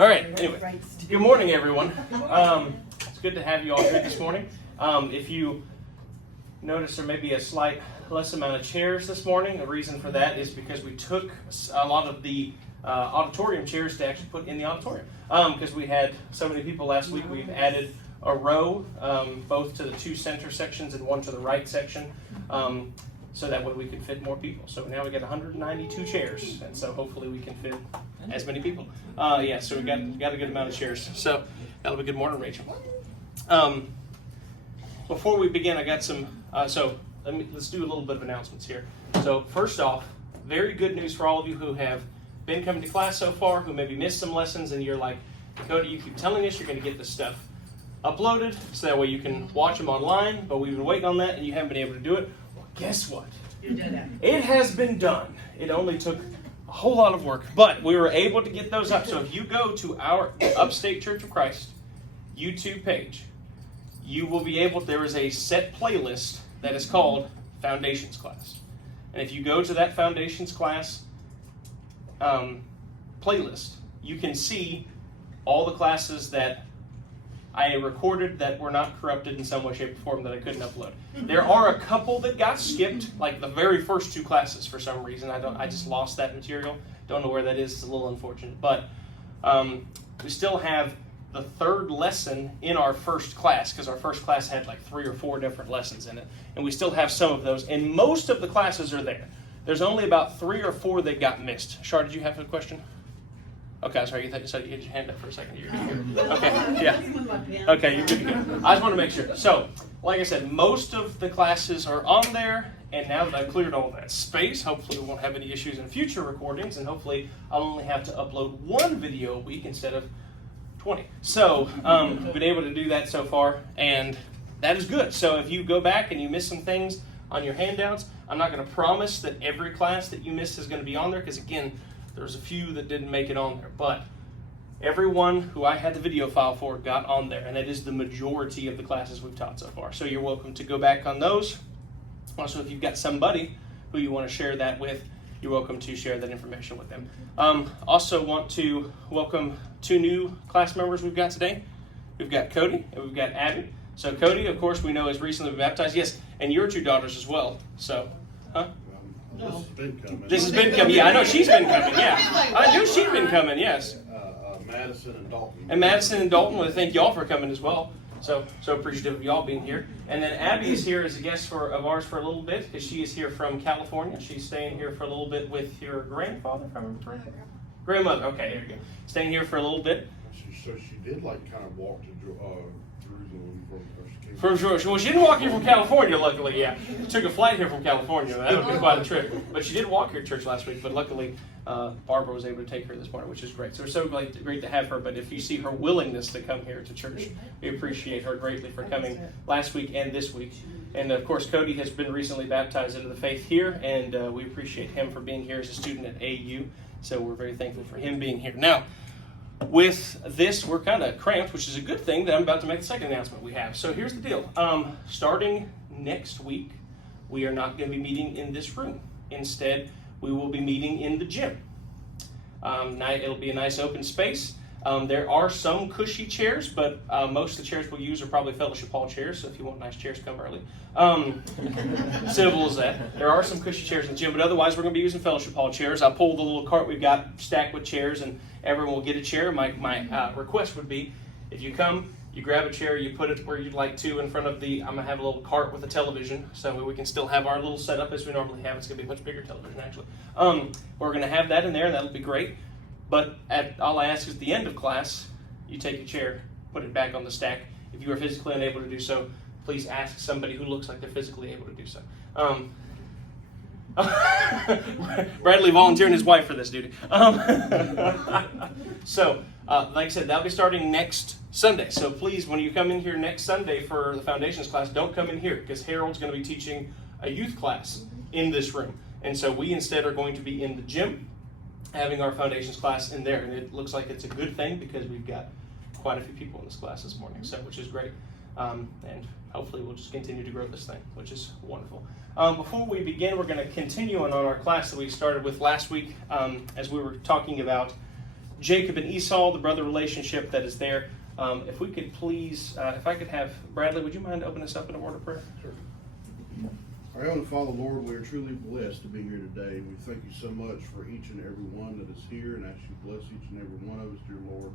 All right, anyway, good morning, everyone. It's good to have you all here this morning. If you notice there may be a slight less amount of chairs this morning, the reason for that is because we took a lot of the auditorium chairs to actually put in the auditorium. Because we had so many people last week, we've added a row, both to the two center sections and one to the right section, so that way we can fit more people. So now we got 192 chairs, and so hopefully we can fit as many people. So we got a good amount of chairs. So that'll be good morning, Rachel. Before we begin, I got some. Let's do a little bit of announcements here. So first off, very good news for all of you who have been coming to class so far, who maybe missed some lessons, and you're like, Dakota, you keep telling us you're going to get this stuff uploaded, so that way you can watch them online, but we've been waiting on that and you haven't been able to do it. Well, guess what? You did it. It has been done. It only took a whole lot of work, but we were able to get those up. So if you go to our Upstate Church of Christ YouTube page, you will be able, there is a set playlist that is called Foundations Class. And if you go to that Foundations Class playlist, you can see all the classes that I recorded that were not corrupted in some way, shape, or form that I couldn't upload. There are a couple that got skipped, like the very first two classes for some reason. I just lost that material. Don't know where that is. It's a little unfortunate. But we still have the third lesson in our first class, because our first class had like 3 or 4 different lessons in it. And we still have some of those. And most of the classes are there. There's only about 3 or 4 that got missed. Shar, did you have a question? Okay, sorry, you had your hand up for a second. You're good. Okay, yeah. Okay, you're good to go. I just want to make sure. So, like I said, most of the classes are on there, and now that I've cleared all that space, hopefully we won't have any issues in future recordings, and hopefully I'll only have to upload 1 video a week instead of 20. So, we've been able to do that so far, and that is good. So if you go back and you miss some things on your handouts, I'm not going to promise that every class that you missed is going to be on there, because again, there's a few that didn't make it on there, but everyone who I had the video file for got on there, and that is the majority of the classes we've taught so far. So you're welcome to go back on those. Also, if you've got somebody who you want to share that with, you're welcome to share that information with them. Also want to welcome 2 new class members we've got today. We've got Cody and we've got Abby. So Cody, of course, we know is recently baptized. Yes, and your 2 daughters as well. So, huh? This has been coming. This has been coming. Yeah, I know she's been coming. Yeah, I knew she'd been coming. Yes. Madison and Dalton. And Madison and Dalton, well, thank y'all for coming as well. So appreciative of y'all being here. And then Abby is here as a guest of ours for a little bit, because she is here from California. She's staying here for a little bit with your grandfather, if I remember correctly. Grandmother. Okay, there you go. Staying here for a little bit. So she did like kind of walk to Jerusalem From Georgia. Well, she didn't walk here from California, luckily, yeah. She took a flight here from California. That would be quite a trip. But she did walk here to church last week, but luckily Barbara was able to take her this morning, which is great. So we're so great to have her, but if you see her willingness to come here to church, we appreciate her greatly for coming last week and this week. And of course, Cody has been recently baptized into the faith here, and we appreciate him for being here as a student at AU. So we're very thankful for him being here. Now, with this, we're kind of cramped, which is a good thing that I'm about to make the second announcement we have. So here's the deal. Starting next week, we are not going to be meeting in this room. Instead, we will be meeting in the gym. It'll be a nice open space. There are some cushy chairs, but most of the chairs we'll use are probably fellowship hall chairs, so if you want nice chairs, come early. Simple as that. There are some cushy chairs in the gym, but otherwise we're going to be using fellowship hall chairs. I'll pull the little cart we've got stacked with chairs, and everyone will get a chair. My request would be, if you come, you grab a chair, you put it where you'd like to in front of I'm going to have a little cart with a television, so we can still have our little setup as we normally have. It's going to be a much bigger television, actually. We're going to have that in there, and that'll be great. But all I ask is at the end of class, you take a chair, put it back on the stack. If you are physically unable to do so, please ask somebody who looks like they're physically able to do so. Bradley volunteering his wife for this duty. So, like I said, that'll be starting next Sunday. So please, when you come in here next Sunday for the Foundations class, don't come in here, because Harold's going to be teaching a youth class in this room. And so we instead are going to be in the gym, having our Foundations class in there. And it looks like it's a good thing, because we've got quite a few people in this class this morning, so which is great. And hopefully we'll just continue to grow this thing, which is wonderful. Before we begin, we're going to continue on our class that we started with last week, as we were talking about Jacob and Esau, the brother relationship that is there. If we could please, if I could have Bradley, would you mind opening us up in a word of prayer? Sure. Our Heavenly Father, Lord, we are truly blessed to be here today. We thank you so much for each and every one that is here, and ask you to bless each and every one of us, dear Lord.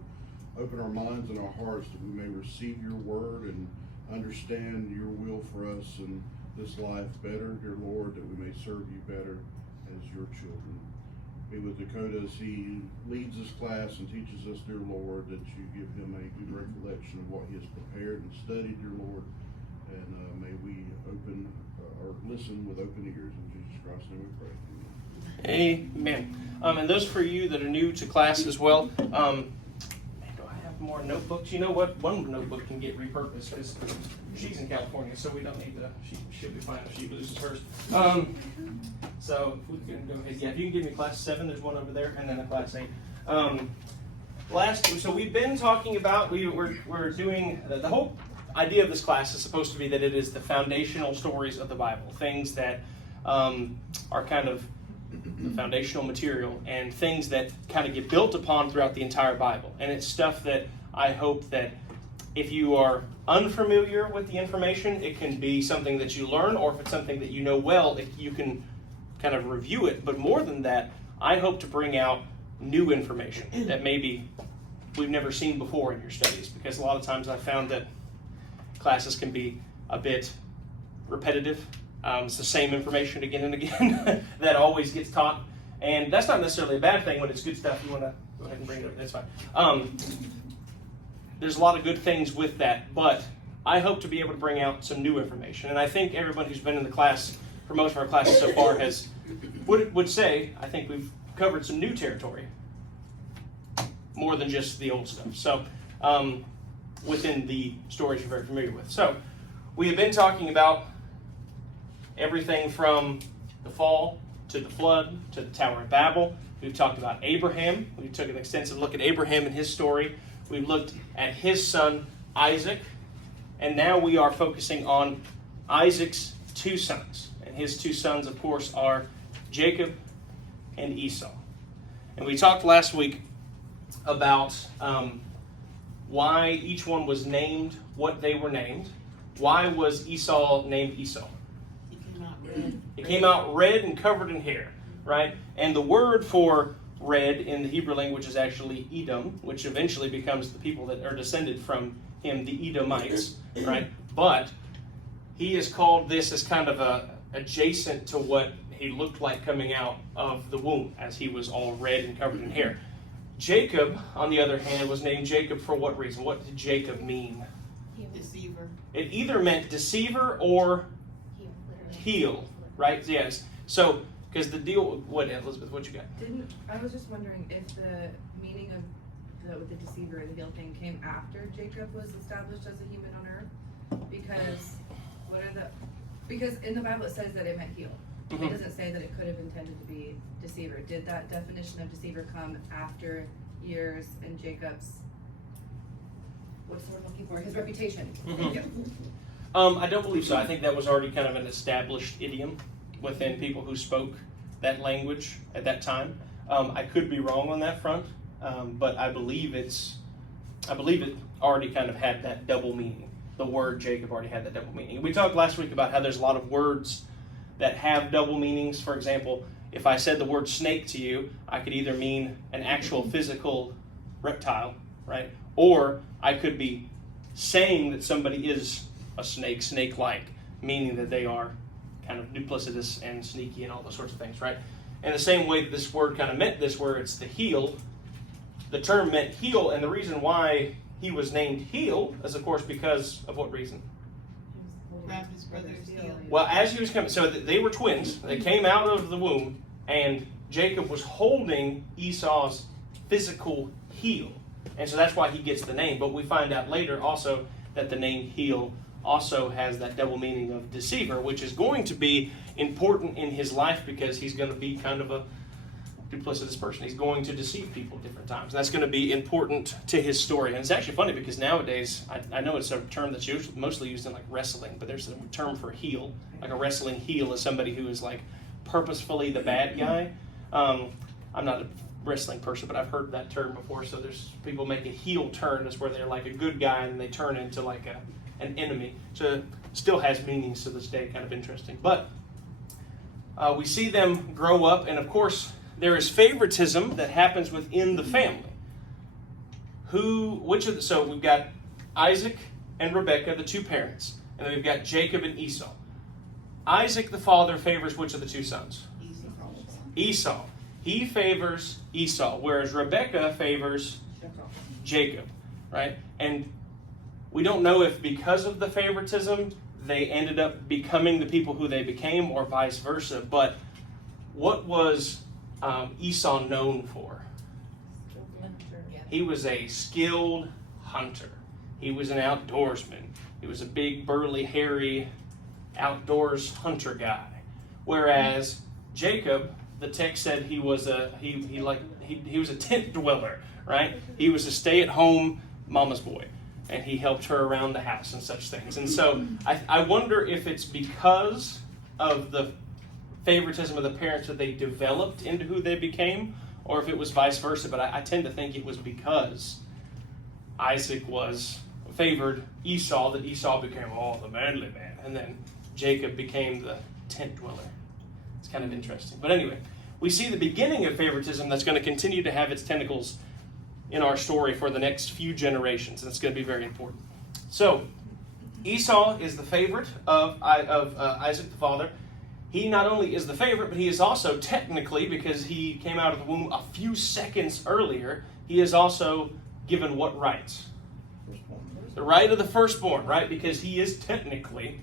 Open our minds and our hearts that we may receive your word and understand your will for us in this life better, dear Lord, that we may serve you better as your children. Be with Dakota as he leads this class and teaches us, dear Lord, that you give him a good recollection of what he has prepared and studied, dear Lord. And may we open or listen with open ears. In Jesus Christ's name we pray. Amen. And those for you that are new to class as well, do I have more notebooks? You know what? One notebook can get repurposed because she's in California, so we don't need to. She should be fine if she loses hers. So if we can go ahead, yeah. If you can give me class 7, there's one over there, and then a class 8. So we've been talking about we're doing the whole idea of this class is supposed to be that it is the foundational stories of the Bible, things that are kind of the foundational material and things that kind of get built upon throughout the entire Bible. And it's stuff that I hope that if you are unfamiliar with the information, it can be something that you learn, or if it's something that you know well, you can kind of review it. But more than that, I hope to bring out new information that maybe we've never seen before in your studies, because a lot of times I've found that classes can be a bit repetitive. It's the same information again and again that always gets taught. And that's not necessarily a bad thing when it's good stuff. You want to go ahead and bring it up, that's fine. There's a lot of good things with that, but I hope to be able to bring out some new information. And I think everyone who's been in the class for most of our classes so far would say, I think we've covered some new territory, more than just the old stuff. So within the stories you're very familiar with. So we have been talking about everything from the fall to the flood to the Tower of Babel. We've talked about Abraham. We took an extensive look at Abraham and his story. We've looked at his son Isaac, and now we are focusing on Isaac's 2 sons. And his 2 sons, of course, are Jacob and Esau. And we talked last week about why each one was named what they were named. Why was Esau named Esau? He came out red and covered in hair, right? And the word for red in the Hebrew language is actually Edom, which eventually becomes the people that are descended from him, the Edomites, right? But he is called this as kind of adjacent to what he looked like coming out of the womb, as he was all red and covered in hair. Jacob, on the other hand, was named Jacob for what reason? What did Jacob mean? Deceiver. It either meant deceiver or heel, right? Yes. So, because the deal, what, Elizabeth, what you got? I was just wondering if the meaning of the deceiver and the heel thing came after Jacob was established as a human on earth, because in the Bible it says that it meant heel. Mm-hmm. It doesn't say that it could have intended to be deceiver. Did that definition of deceiver come after years in Jacob's, what's the word I'm looking for, his reputation? Mm-hmm. Thank you. I don't believe so. I think that was already kind of an established idiom within people who spoke that language at that time. I could be wrong on that front, but I believe it already kind of had that double meaning. The word Jacob already had that double meaning. We talked last week about how there's a lot of words that have double meanings. For example, if I said the word snake to you, I could either mean an actual physical reptile, right? Or I could be saying that somebody is a snake, snake-like, meaning that they are kind of duplicitous and sneaky and all those sorts of things, right? And the same way that this word kind of meant this, where it's the heel, the term meant heel, and the reason why he was named heel is, of course, because of what reason? Grabbed his brother's heel. Well, as he was coming, so they were twins. They came out of the womb, and Jacob was holding Esau's physical heel. And so that's why he gets the name. But we find out later also that the name heel also has that double meaning of deceiver, which is going to be important in his life because he's going to be kind of a duplicitous person. He's going to deceive people at different times. And that's going to be important to his story. And it's actually funny because nowadays, I know it's a term that's mostly used in like wrestling, but there's a term for heel. Like a wrestling heel is somebody who is like purposefully the bad guy. I'm not wrestling person, but I've heard that term before. So there's people make a heel turn, is where they're like a good guy and they turn into like an enemy. So it still has meanings to this day, kind of interesting. But we see them grow up, and of course there is favoritism that happens within the family. So we've got Isaac and Rebekah, the two parents, and then we've got Jacob and Esau. Isaac, the father, favors which of the two sons? Esau. He favors Esau, whereas Rebekah favors Jacob, right? And we don't know if because of the favoritism they ended up becoming the people who they became, or vice versa. But what was Esau known for? He was a skilled hunter. He was an outdoorsman. He was a big, burly, hairy, outdoors hunter guy. Whereas Jacob, the text said he was a tent dweller, right? He was a stay-at-home mama's boy, and he helped her around the house and such things. And so I wonder if it's because of the favoritism of the parents that they developed into who they became, or if it was vice versa. But I tend to think it was because Isaac favored Esau that Esau became the manly man, and then Jacob became the tent dweller. It's kind of interesting. But anyway, we see the beginning of favoritism that's going to continue to have its tentacles in our story for the next few generations, and it's going to be very important. So, Esau is the favorite of Isaac the father. He not only is the favorite, but he is also technically, because he came out of the womb a few seconds earlier, he is also given what rights? The right of the firstborn, right? Because he is technically,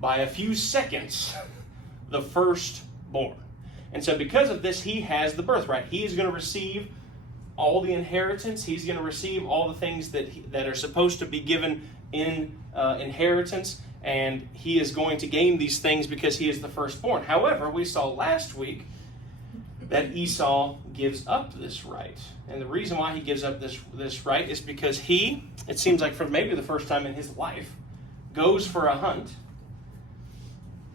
by a few seconds, the firstborn. And so because of this, he has the birthright. He is going to receive all the inheritance. He's going to receive all the things that are supposed to be given in inheritance. And he is going to gain these things because he is the firstborn. However, we saw last week that Esau gives up this right. And the reason why he gives up this right is because he, it seems like for maybe the first time in his life, goes for a hunt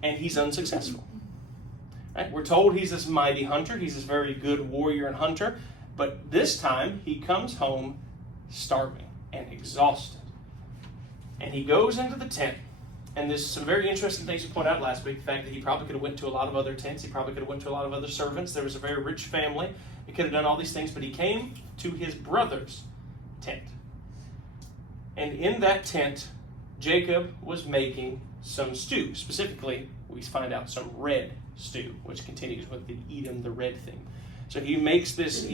and he's unsuccessful. Right? We're told he's this mighty hunter. He's this very good warrior and hunter. But this time he comes home starving and exhausted. And he goes into the tent. And there's some very interesting things to point out last week. The fact that he probably could have went to a lot of other tents. He probably could have went to a lot of other servants. There was a very rich family. He could have done all these things. But he came to his brother's tent. And in that tent, Jacob was making some stew. Specifically, we find out some red stew, which continues with the Edom, the red thing. So he's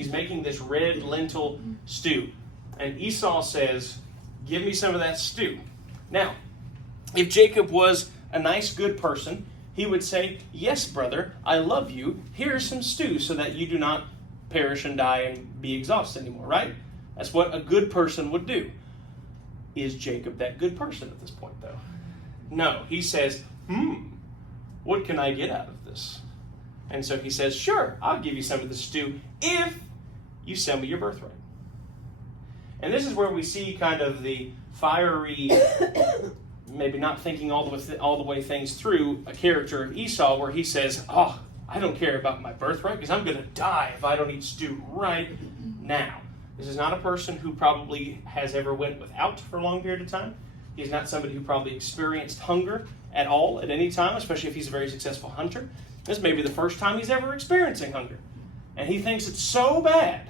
making this red lentil stew. And Esau says, give me some of that stew. Now, if Jacob was a nice, good person, he would say, yes, brother, I love you. Here's some stew so that you do not perish and die and be exhausted anymore, right? That's what a good person would do. Is Jacob that good person at this point, though? No, he says, what can I get out of this? And so he says, sure, I'll give you some of the stew if you sell me your birthright. And this is where we see kind of the fiery, maybe not thinking all the way things through, a character of Esau where he says, I don't care about my birthright because I'm going to die if I don't eat stew right now. This is not a person who probably has ever went without for a long period of time. He's not somebody who probably experienced hunger at all at any time, especially if he's a very successful hunter. This may be the first time he's ever experiencing hunger. And he thinks it's so bad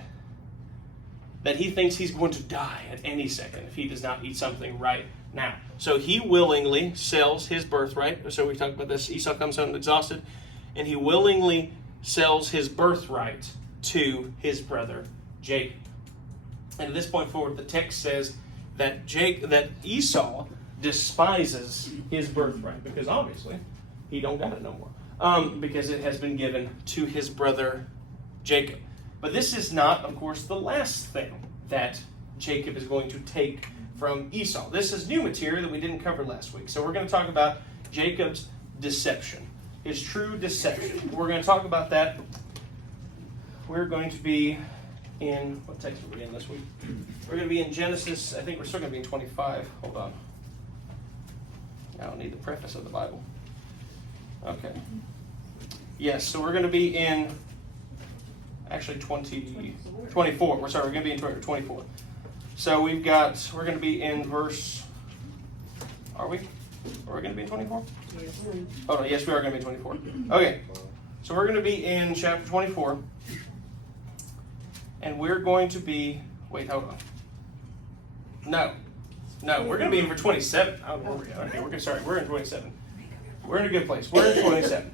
that he thinks he's going to die at any second if he does not eat something right now. So he willingly sells his birthright. So we talked about this. Esau comes home exhausted, and he willingly sells his birthright to his brother Jacob. And at this point forward, the text says that Esau despises his birthright because obviously he don't got it no more because it has been given to his brother Jacob. But this is not, of course, the last thing that Jacob is going to take from Esau. This is new material that we didn't cover last week. So we're going to talk about Jacob's deception, his true deception. We're going to talk about that. We're going to be in, what text are we in this week? We're going to be in Genesis. I think we're still going to be in 25. Hold on. I don't need the preface of the Bible. Okay. Yes, so we're going to be in actually 24. We're going to be in 24. So we're going to be in verse, are we? Are we going to be in 24? Oh, no, yes, we are going to be in 24. Okay, so we're going to be in chapter 24. And we're going to be, wait, hold on. No, we're going to be in for 27. I don't know where we are. Okay, we're in 27. We're in a good place. We're in 27.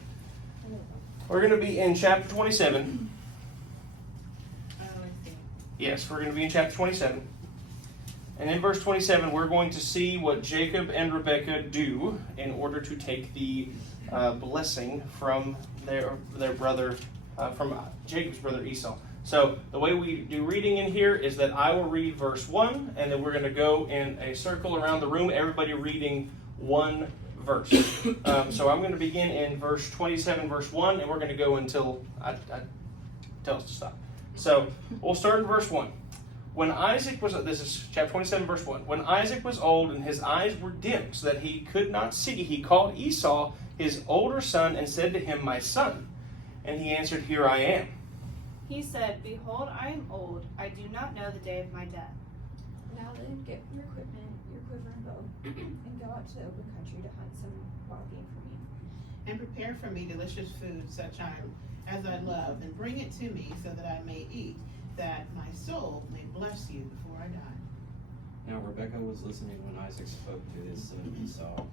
We're going to be in chapter 27. Oh, I see. Yes, we're going to be in chapter 27. And in verse 27, we're going to see what Jacob and Rebekah do in order to take the blessing from their brother, from Jacob's brother Esau. So the way we do reading in here is that I will read verse 1, and then we're going to go in a circle around the room, everybody reading one verse. So I'm going to begin in verse 27, verse 1, and we're going to go until I tell us to stop. So we'll start in verse 1. When Isaac was, this is chapter 27, verse 1. When Isaac was old and his eyes were dim so that he could not see, he called Esau, his older son, and said to him, "My son." And he answered, "Here I am." He said, "Behold, I am old. I do not know the day of my death. Now then, get your equipment, your quiver and bow, and go out to the open country to hunt some wild game for me. And prepare for me delicious food such as I love, and bring it to me so that I may eat, that my soul may bless you before I die." Now Rebekah was listening when Isaac spoke to his son Esau.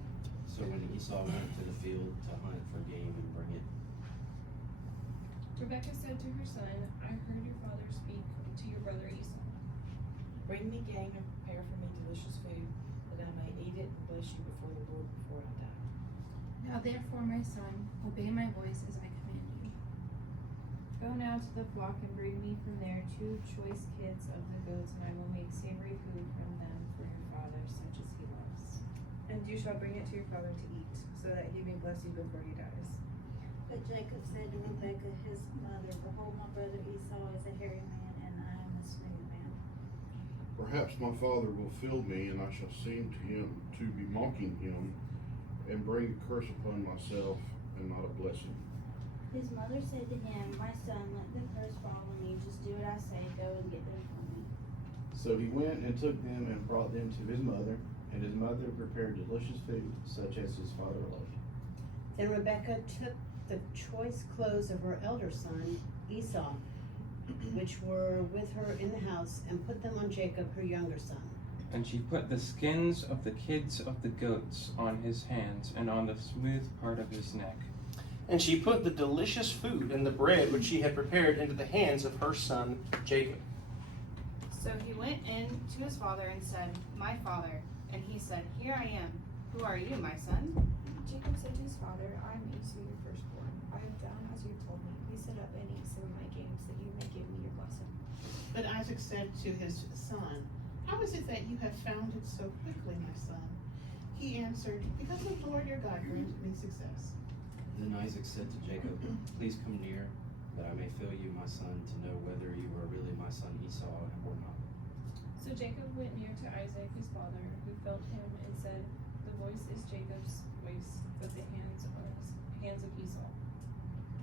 So when Esau went to the field to hunt for game and bring it, Rebekah said to her son, "I heard your father speak to your brother Esau. Bring me game and prepare for me delicious food, that I may eat it and bless you before the Lord before I die. Now therefore, my son, obey my voice as I command you. Go now to the flock and bring me from there 2 choice kids of the goats, and I will make savory food from them for your father, such as he loves. And you shall bring it to your father to eat, so that he may bless you before he dies. But Jacob said to Rebekah his mother, "Behold, my brother Esau is a hairy man, and I am a smooth man. Perhaps my father will fill me, and I shall seem to him to be mocking him, and bring a curse upon myself, and not a blessing." His mother said to him, "My son, let the curse fall on you. Just do what I say. Go and get them for me." So he went and took them and brought them to his mother, and his mother prepared delicious food, such as his father loved. Then Rebekah took the choice clothes of her elder son, Esau, which were with her in the house, and put them on Jacob, her younger son. And she put the skins of the kids of the goats on his hands and on the smooth part of his neck. And she put the delicious food and the bread which she had prepared into the hands of her son Jacob. So he went in to his father and said, "My father." And he said, "Here I am. Who are you, my son?" Jacob said to his father, "I am Esau, your firstborn. I have done as you told me. Please sit up and eat some of my games, that you may give me your blessing." But Isaac said to his son, "How is it that you have found it so quickly, my son?" He answered, "Because the Lord your God granted me success." then Isaac said to Jacob, "Please come near, that I may feel you, my son, to know whether you are really my son Esau or not." So Jacob went near to Isaac his father, who felt him and said, "The voice is Jacob's voice, but the hands are the hands of Esau."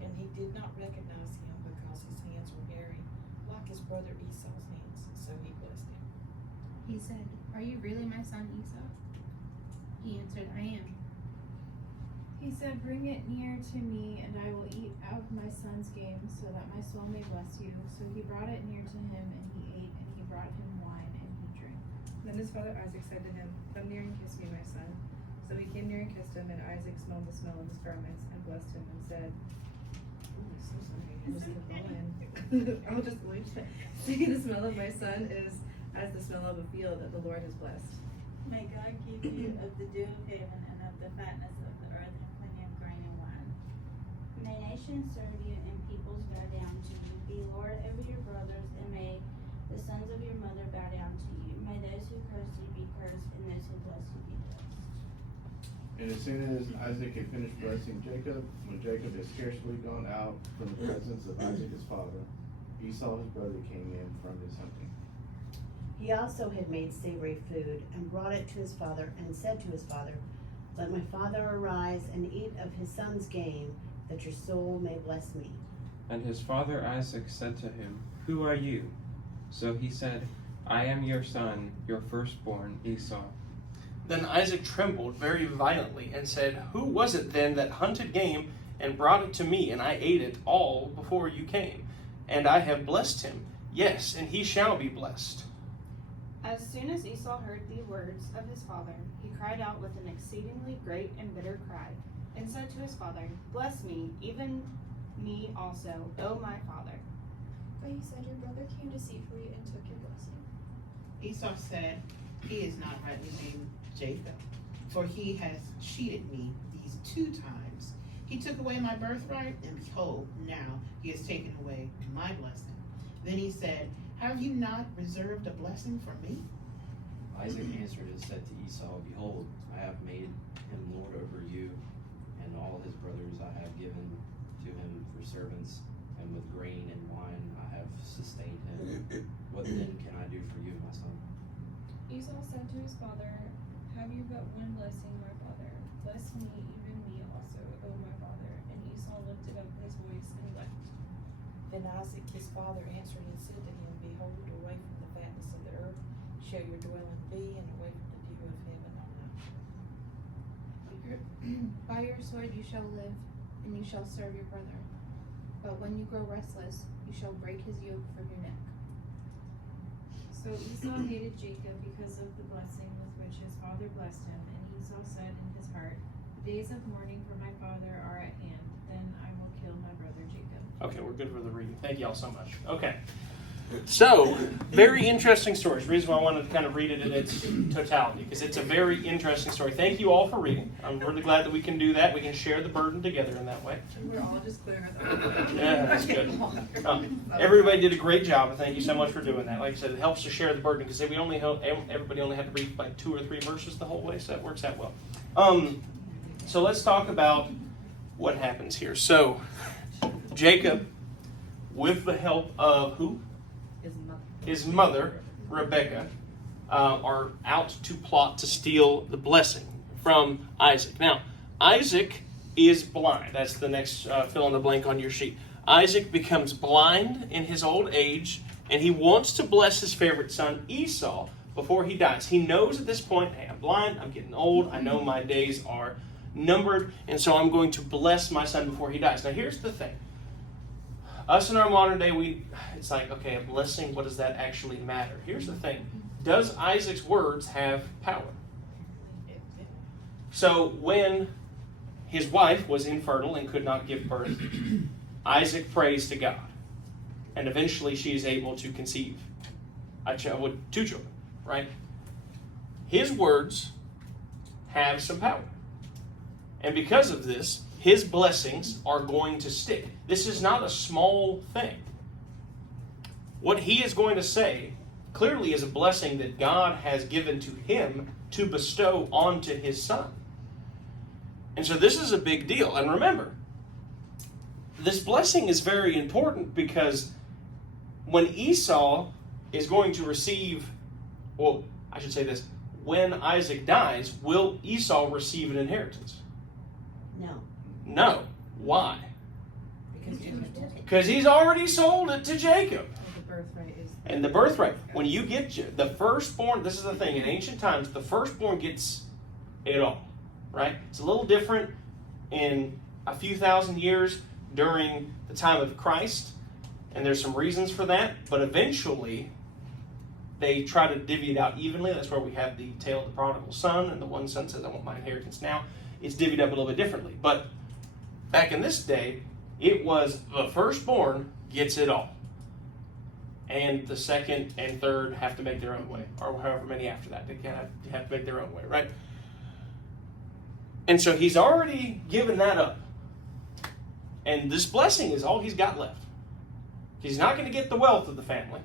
And he did not recognize him, because his hands were hairy, like his brother Esau's hands. So he blessed him. He said, "Are you really my son Esau?" He answered, "I am." He said, "Bring it near to me, and I will eat out of my son's game, so that my soul may bless you." So he brought it near to him, and he ate, and he brought him wine, and he drank. Then his father Isaac said to him, "Come near and kiss me, my son." So he came near and kissed him, and Isaac smelled the smell of his garments, and blessed him, and said, "Oh, I'm so sorry, I just hit the line." I'll just wait. See, the smell of my son is as the smell of a field that the Lord has blessed. May God give you of the dew of heaven, and of the fatness of the earth, and plenty of grain and wine. May nations serve you, and peoples bow down to you. Be Lord over your brothers, and may the sons of your mother bow down to you. May those who curse you be cursed, and those who bless you be blessed. And as soon as Isaac had finished blessing Jacob, when Jacob had scarcely gone out from the presence of Isaac his father, Esau his brother came in from his hunting. He also had made savory food, and brought it to his father, and said to his father, "Let my father arise and eat of his son's game, that your soul may bless me." And his father Isaac said to him, Who are you? So he said, I am your son, your firstborn, Esau. Then Isaac trembled very violently and said, Who was it then that hunted game and brought it to me, and I ate it all before you came? And I have blessed him. Yes, and he shall be blessed. As soon as Esau heard the words of his father, he cried out with an exceedingly great and bitter cry, and said to his father, Bless me, even me also, O my father. But he said, Your brother came deceitfully and took your blessing. Esau said, He is not rightly named Jacob, for he has cheated me these 2 times. He took away my birthright, and behold, now he has taken away my blessing. Then he said, Have you not reserved a blessing for me? Isaac answered and said to Esau, Behold, I have made him lord over you, and all his brothers I have given to him for servants, and with grain and wine I have sustained him. What then can I do for you, my son? Esau said to his father, Have you but one blessing, my father? Bless me, even me also, O my father. And Esau lifted up his voice and wept. Then Isaac his father answered and said to him, Behold, away from the fatness of the earth shall your dwelling be, and away from the dew of heaven on thy By your sword you shall live, and you shall serve your brother. But when you grow restless, you shall break his yoke from your neck. So Esau hated Jacob because of the blessing with which his father blessed him, and Esau said in his heart, The days of mourning for my father are at hand, then I will kill my brother Jacob. Okay, we're good for the reading. Thank you all so much. Okay. So, very interesting story. It's the reason why I wanted to kind of read it in its totality, because it's a very interesting story. Thank you all for reading. I'm really glad that we can do that. We can share the burden together in that way. We're all just clearing our Yeah, that's good. Everybody did a great job, and thank you so much for doing that. Like I said, it helps to share the burden, because everybody only had to read like 2 or 3 verses the whole way, so that works out well. So let's talk about what happens here. So, Jacob, with the help of who? His mother, Rebecca, are out to plot to steal the blessing from Isaac. Now, Isaac is blind. That's the next fill in the blank on your sheet. Isaac becomes blind in his old age, and he wants to bless his favorite son, Esau, before he dies. He knows at this point, hey, I'm blind, I'm getting old, I know my days are numbered, and so I'm going to bless my son before he dies. Now, here's the thing. Us in our modern day, it's like, okay, a blessing, what does that actually matter? Here's the thing. Does Isaac's words have power? So when his wife was infertile and could not give birth, Isaac prays to God. And eventually she is able to conceive with 2 children, right? His words have some power. And because of this, his blessings are going to stick. This is not a small thing. What he is going to say clearly is a blessing that God has given to him to bestow onto his son. And so this is a big deal. And remember, this blessing is very important because when Esau is going to receive, well, I should say this, when Isaac dies, will Esau receive an inheritance? No. No. Why? Because he's already sold it to Jacob. The birthright is. And the birthright, when you get the firstborn, this is the thing, in ancient times, the firstborn gets it all, right? It's a little different in a few thousand years during the time of Christ, and there's some reasons for that, but eventually they try to divvy it out evenly. That's where we have the tale of the prodigal son, and the one son says, I want my inheritance now. It's divvied up a little bit differently. But back in this day, it was the firstborn gets it all. And the second and third have to make their own way, or however many after that. They have to make their own way, right? And so he's already given that up. And this blessing is all he's got left. He's not going to get the wealth of the family.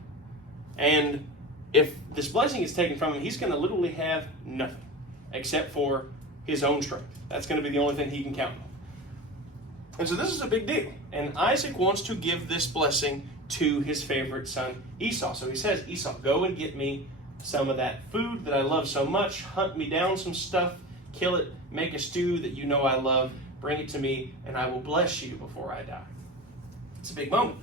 And if this blessing is taken from him, he's going to literally have nothing except for his own strength. That's going to be the only thing he can count on. And so this is a big deal. And Isaac wants to give this blessing to his favorite son, Esau. So he says, Esau, go and get me some of that food that I love so much. Hunt me down some stuff. Kill it. Make a stew that you know I love. Bring it to me, and I will bless you before I die. It's a big moment.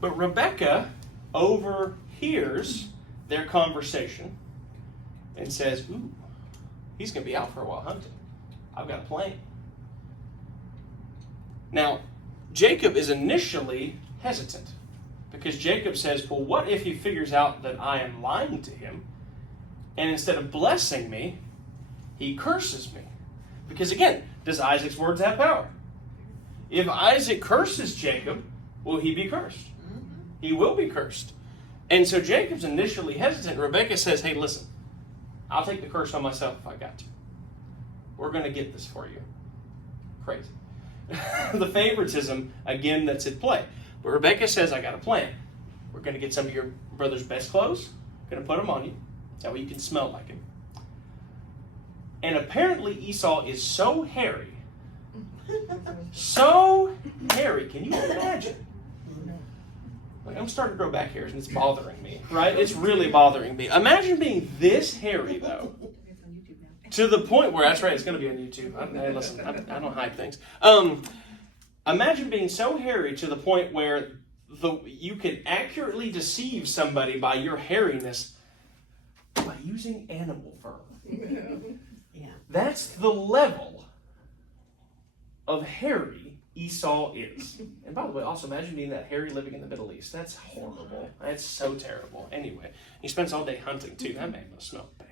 But Rebecca overhears their conversation and says, ooh, he's going to be out for a while hunting. I've got a plan. Now, Jacob is initially hesitant because Jacob says, well, what if he figures out that I am lying to him, and instead of blessing me, he curses me? Because again, does Isaac's words have power? If Isaac curses Jacob, will he be cursed? He will be cursed. And so Jacob's initially hesitant. Rebecca says, hey, listen, I'll take the curse on myself if I got to. We're going to get this for you. Crazy. The favoritism, again, that's at play. But Rebecca says, I got a plan. We're going to get some of your brother's best clothes. Going to put them on you. That way you can smell like him. And apparently Esau is so hairy. So hairy. Can you imagine? Like, I'm starting to grow back hairs and it's bothering me, right? It's really bothering me. Imagine being this hairy, though. To the point where, that's right, it's going to be on YouTube. Listen, I don't hide things. Imagine being so hairy to the point where you can accurately deceive somebody by your hairiness by using animal fur. Yeah. That's the level of hairy Esau is. And by the way, also imagine being that hairy living in the Middle East. That's horrible. That's so terrible. Anyway, he spends all day hunting too. That man must smell bad.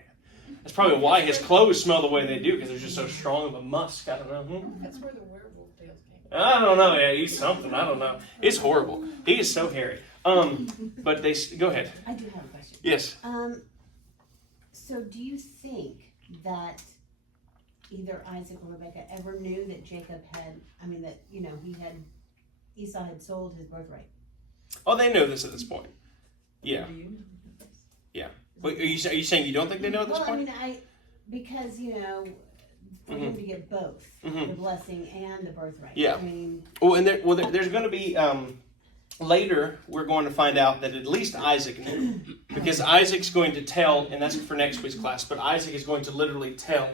That's probably why his clothes smell the way they do, because they're just so strong of a musk. I don't know. That's where the werewolf tales came from. I don't know. Yeah, he's something. I don't know. It's horrible. He is so hairy. But they go ahead. I do have a question. Yes. So do you think that either Isaac or Rebecca ever knew that Jacob had, Esau had sold his birthright? Oh, they know this at this point. Yeah. Yeah. Wait, are you saying you don't think they know at this point? Because, for him to get both, the blessing and the birthright. Yeah. There's going to be, later we're going to find out that at least Isaac knew. Because Isaac's going to tell, and that's for next week's class, but Isaac is going to literally tell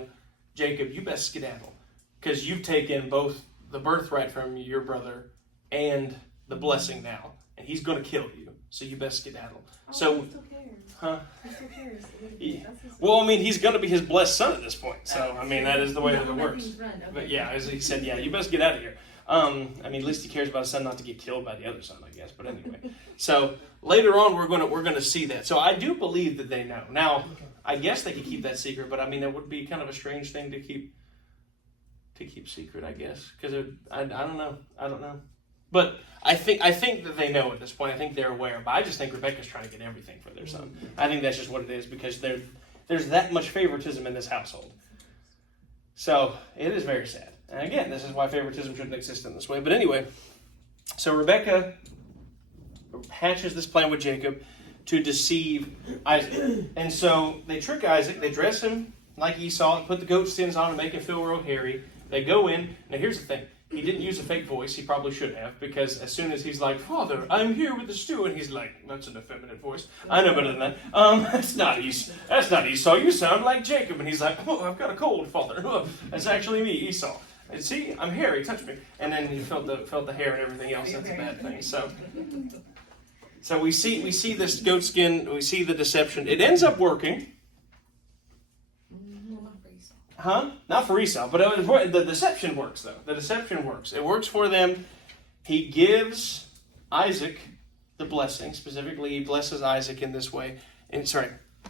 Jacob, you best skedaddle. Because you've taken both the birthright from your brother and the blessing now. And he's going to kill you. So you best skedaddle. He So, still cares. huh? He still cares. Yeah. Well, he's going to be his blessed son at this point. So, that is the way that it works. But yeah, as he said, yeah, you best get out of here. At least he cares about his son not to get killed by the other son, I guess. But anyway, so later on we're going to see that. So I do believe that they know. Now, I guess they could keep that secret, but it would be kind of a strange thing to keep secret, I guess, because I don't know. But I think that they know at this point. I think they're aware. But I just think Rebecca's trying to get everything for their son. I think that's just what it is, because there's that much favoritism in this household. So it is very sad. And again, this is why favoritism shouldn't exist in this way. But anyway, so Rebecca hatches this plan with Jacob to deceive Isaac. And so they trick Isaac. They dress him like Esau, put the goat skins on and make him feel real hairy. They go in. Now here's the thing. He didn't use a fake voice. He probably should have, because as soon as he's like, Father, I'm here with the stew, and he's like, that's an effeminate voice. I know better than that. That's not Esau. You sound like Jacob. And he's like, oh, I've got a cold, Father. That's actually me, Esau. And see, I'm hairy. Touch me. And then he felt the hair and everything else. That's a bad thing. So we see this goat skin. We see the deception. It ends up working. Huh? Not for Esau, but the deception works, though. The deception works. It works for them. He gives Isaac the blessing. Specifically, he blesses Isaac in this way.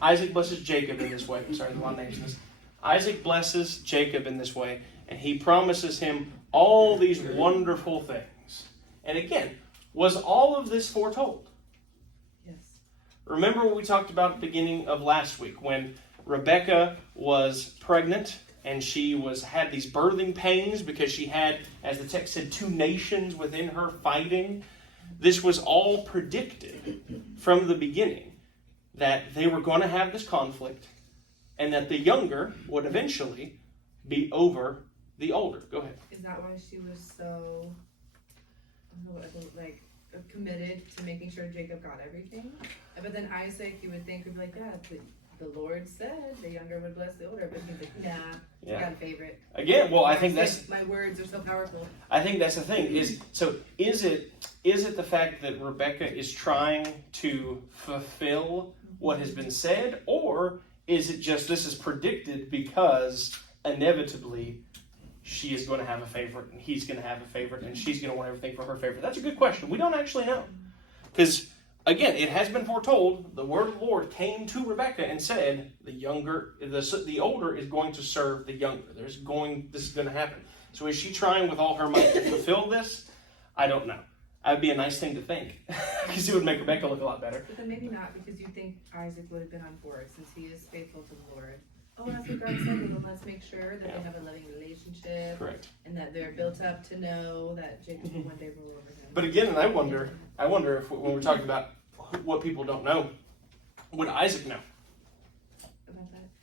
Isaac blesses Jacob in this way. I'm sorry, the wrong name is this. Isaac blesses Jacob in this way, and he promises him all these wonderful things. And again, was all of this foretold? Yes. Remember what we talked about at the beginning of last week, when Rebecca was pregnant and she had these birthing pains because she had, as the text said, two nations within her fighting. This was all predicted from the beginning, that they were going to have this conflict and that the younger would eventually be over the older. Go ahead. Is that why she was so, committed to making sure Jacob got everything? But then Isaac, you would think, would be like, yeah, the Lord said the younger would bless the older, but he's like, nah, I got a favorite. Again, well, I think that's... My words are so powerful. I think that's the thing, is Is it the fact that Rebecca is trying to fulfill what has been said, or is it just this is predicted because inevitably she is going to have a favorite and he's going to have a favorite and she's going to want everything for her favorite? That's a good question. We don't actually know. Because, again, it has been foretold, the word of the Lord came to Rebecca and said, the older is going to serve the younger. This is going to happen. So is she trying with all her might to fulfill this? I don't know. That would be a nice thing to think, because it would make Rebecca look a lot better. But then maybe not, because you think Isaac would have been on board since he is faithful to the Lord. Oh, that's what God said. Well, let's make sure that they have a loving relationship. Correct. And that they're built up to know that Jacob will one day rule over him. But again, I wonder if when we're talking about what people don't know, would Isaac know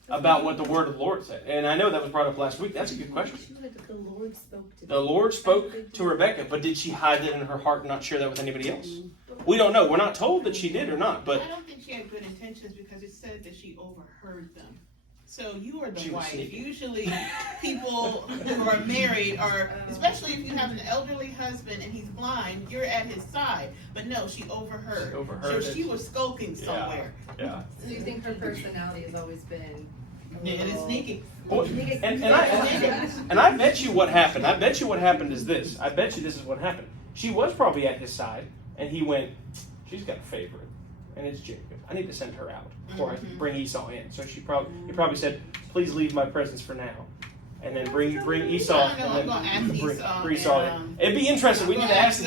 about what the word of the Lord said? And I know that was brought up last week. That's a good question. The Lord spoke to The Lord spoke to Rebecca, but did she hide it in her heart and not share that with anybody else? We don't know. We're not told that she did or not, but I don't think she had good intentions because it said that she overheard them. So you are the She was wife. sneaky. Usually people who are married are, especially if you have an elderly husband and he's blind, you're at his side. But no, she overheard. She overheard So it. she was skulking somewhere. yeah. So you think her personality has always been Yeah, and it's sneaky. Well, and I bet you what happened. I bet you what happened is this. I bet you this is what happened. She was probably at his side, and he went, she's got a favorite, and it's Jacob. I need to send her out before I bring Esau in. So he probably said, please leave my presence for now, and then bring Esau. I know, I'm gonna ask bring Esau, in. and, It'd be interesting. We need to ask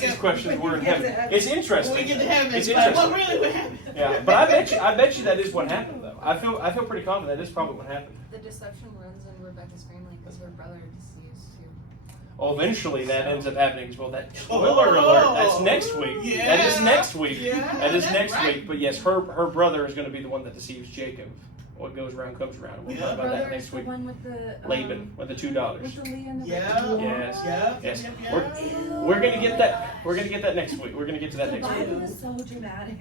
these questions when we're in heaven. It's when interesting. we get to heaven, It's it's like, interesting. what really would happen? Yeah, but I bet you that is what happened though. I feel pretty confident that is probably what happened. The deception runs in Rebecca's family because her brother deceives too. Well, eventually that ends up happening as well. That spoiler alert. That's next week. Yeah. That is next week. Yeah, That is that's next right. week. But yes, her brother is going to be the one that deceives Jacob. What goes around comes around. We'll talk about that next the week. one with the Laban with the $2. with the Leah and the Yeah. Yes. Yeah. Yes. Yeah. We're gonna get that. We're gonna get that next week. We're gonna get to that The next week. Bible is so dramatic.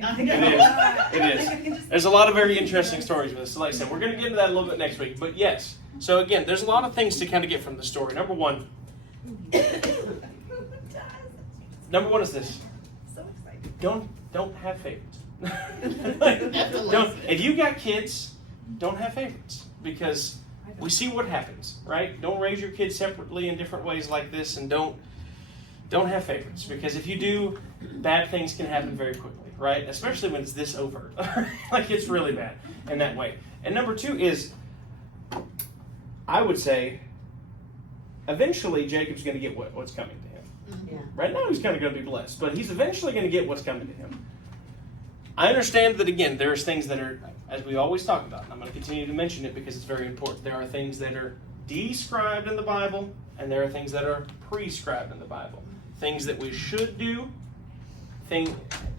It is. There's a lot of very interesting stories with this. So like I said, we're going to get into that a little bit next week. But yes, so again, there's a lot of things to kind of get from the story. Number one is this: So excited. don't have favorites. That's a Don't, lesson. if you got kids, don't have favorites because we see what happens, right? Don't raise your kids separately in different ways like this, and don't have favorites because if you do, bad things can happen very quickly, right? Especially when it's this overt, like it's really bad in that way. And number two is, I would say, eventually Jacob's going to get what's coming to him. Yeah. Right now he's kind of going to be blessed, but he's eventually going to get what's coming to him. I understand that, again, there's things that are, as we always talk about, and I'm going to continue to mention it because it's very important. There are things that are described in the Bible, and there are things that are prescribed in the Bible. Things that we should do,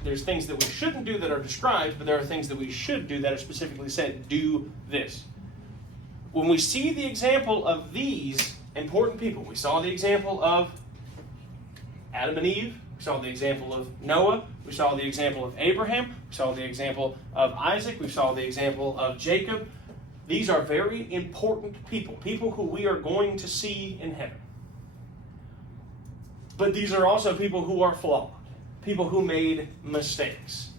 there's things that we shouldn't do that are described, but there are things that we should do that are specifically said, do this. When we see the example of these important people, we saw the example of Adam and Eve, we saw the example of Noah, we saw the example of Abraham, we saw the example of Isaac, we saw the example of Jacob. These are very important people who we are going to see in heaven. But these are also people who are flawed, people who made mistakes,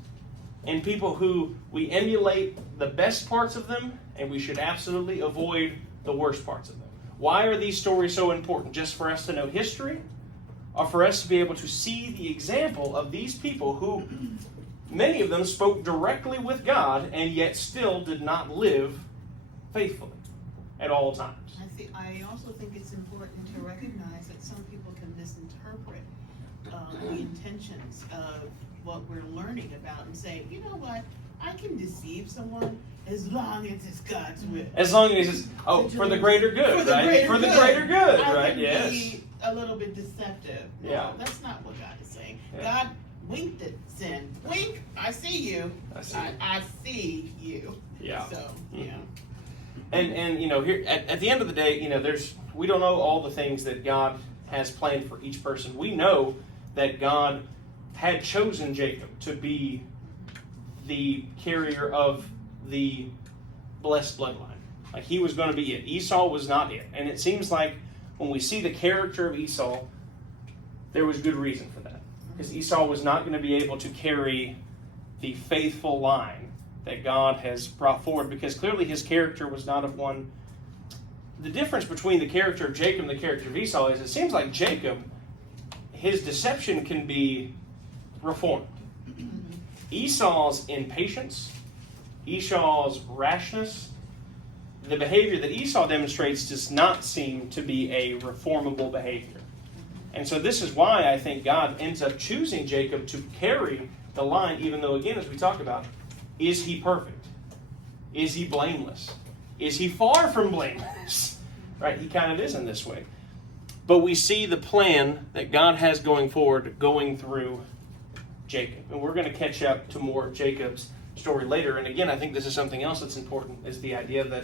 and people who we emulate the best parts of them, and we should absolutely avoid the worst parts of them. Why are these stories so important? Just for us to know history? Or for us to be able to see the example of these people who, many of them spoke directly with God and yet still did not live faithfully at all times. I also think it's important to recognize that some people can misinterpret the intentions of what we're learning about and say, you know what, I can deceive someone as long as it's God's will. As long as it's, for the greater good, right? For the greater good, right? Yes. Be a little bit deceptive. No, Yeah. that's not what God is saying. Yeah. God winked at sin. Wink, I see you. I see you. Yeah. So, yeah. And you know, here at the end of the day, you know, we don't know all the things that God has planned for each person. We know that God had chosen Jacob to be the carrier of the blessed bloodline. Like he was going to be it. Esau was not it. And it seems like when we see the character of Esau, there was good reason for that. because Esau was not going to be able to carry the faithful line that God has brought forward, because clearly his character was not of one. The difference between the character of Jacob and the character of Esau is it seems like Jacob, his deception can be reformed. Esau's impatience, Esau's rashness, the behavior that Esau demonstrates does not seem to be a reformable behavior. And so this is why I think God ends up choosing Jacob to carry the line, even though, again, as we talk about, is he perfect? Is he blameless? Is he far from blameless? Right? He kind of is in this way. But we see the plan that God has going forward, going through Jacob. And we're going to catch up to more of Jacob's story later. And again, I think this is something else that's important, is the idea that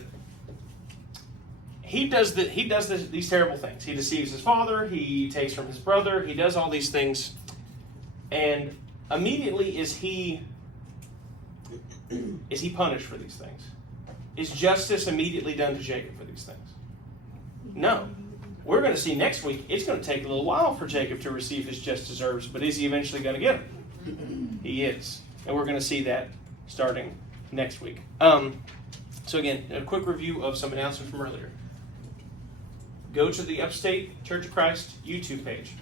he does these terrible things. He deceives his father. He takes from his brother. He does all these things. And immediately is he punished for these things? Is justice immediately done to Jacob for these things? No. We're going to see next week, it's going to take a little while for Jacob to receive his just deserves, but is he eventually going to get them? He is. And we're going to see that starting next week. So again, a quick review of some announcements from earlier. Go to the Upstate Church of Christ YouTube page.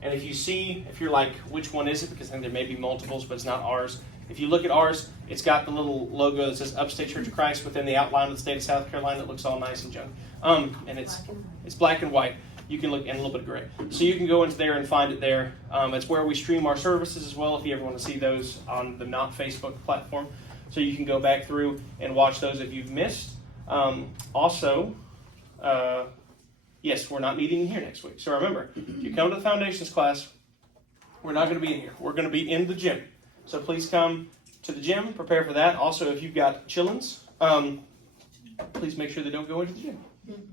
And if you're like, which one is it? Because I think there may be multiples, but it's not ours. If you look at ours, it's got the little logo that says Upstate Church of Christ within the outline of the state of South Carolina. It looks all nice and junk. And it's black and white. You can look, and a little bit of gray. So you can go into there and find it there. It's where we stream our services as well, if you ever want to see those on the not Facebook platform. So you can go back through and watch those if you've missed. Yes, we're not meeting in here next week. So remember, if you come to the Foundations class, we're not going to be in here. We're going to be in the gym. So please come to the gym, prepare for that. Also, if you've got chillins, please make sure they don't go into the gym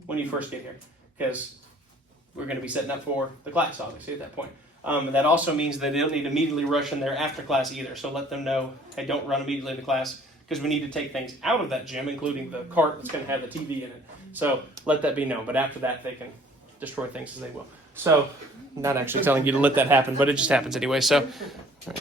when you first get here, because we're going to be setting up for the class, obviously, at that point. And that also means that they don't need to immediately rush in there after class either. So let them know, hey, don't run immediately into class, because we need to take things out of that gym, including the cart that's going to have the TV in it. So let that be known. But after that, they can destroy things as they will. So, not actually telling you to let that happen, but it just happens anyway. So